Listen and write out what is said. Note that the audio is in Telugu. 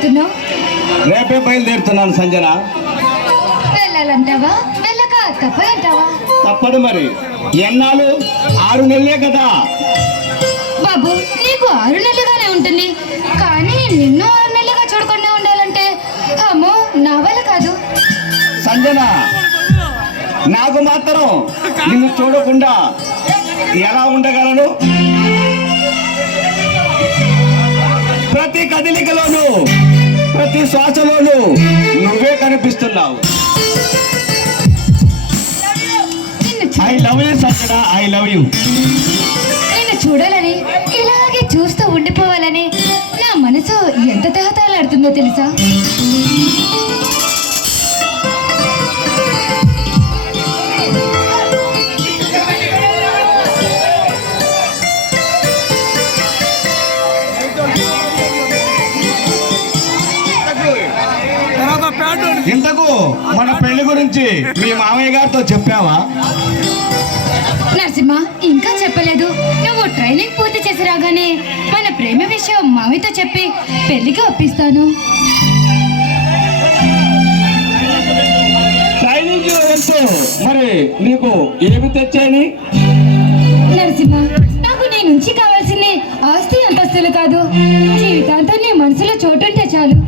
బయలుదేరుతున్నావు? రేపే బయలుదేరుతున్నాను సంజన. వెళ్ళాలంటావా? వెళ్ళక తప్పదంటావా? తప్పదు మరి. ఎన్నాళ్ళు? 6 నెలలే కదా బాబు. నీకు 6 నెలలుగానే ఉంటుంది, కానీ నిన్ను 6 నెలలుగా చూడకుండా ఉండాలంటే అమ్మో నా వల్ల కాదు. సంజన, నాకు మాత్రం నిన్ను చూడకుండా ఎలా ఉండగలను? ప్రతి కదలికలోనూ, ప్రతి శ్వాసలోనూ నువ్వే కనిపిస్తున్నావు. I love you Sanjana, I love you. నిన్ను చూడాలని, ఇలాగే చూస్తూ ఉండిపోవాలని నా మనసు ఎంత తహతలాడుతుందో తెలుసా? ఇంతకు మన పెళ్లి గురించి మీ మామయ్య గారితో చెప్పావా? నరసింహ, ఇంకా చెప్పలేదు. నువ్వు ట్రైనింగ్ పూర్తి చేసి రాగానే మన ప్రేమ విషయం మామితో చెప్పి పెళ్లికి ఒప్పిస్తాను. ట్రైనింగ్ వెళ్తూ మరి నీకు ఏమి తెచ్చాయని? నరసింహ, నాకు నీ నుంచి కావాల్సింది ఆస్తి అంతస్తులు కాదు, జీవితాంతం నీ మనసులో చోటుంటే చాలు.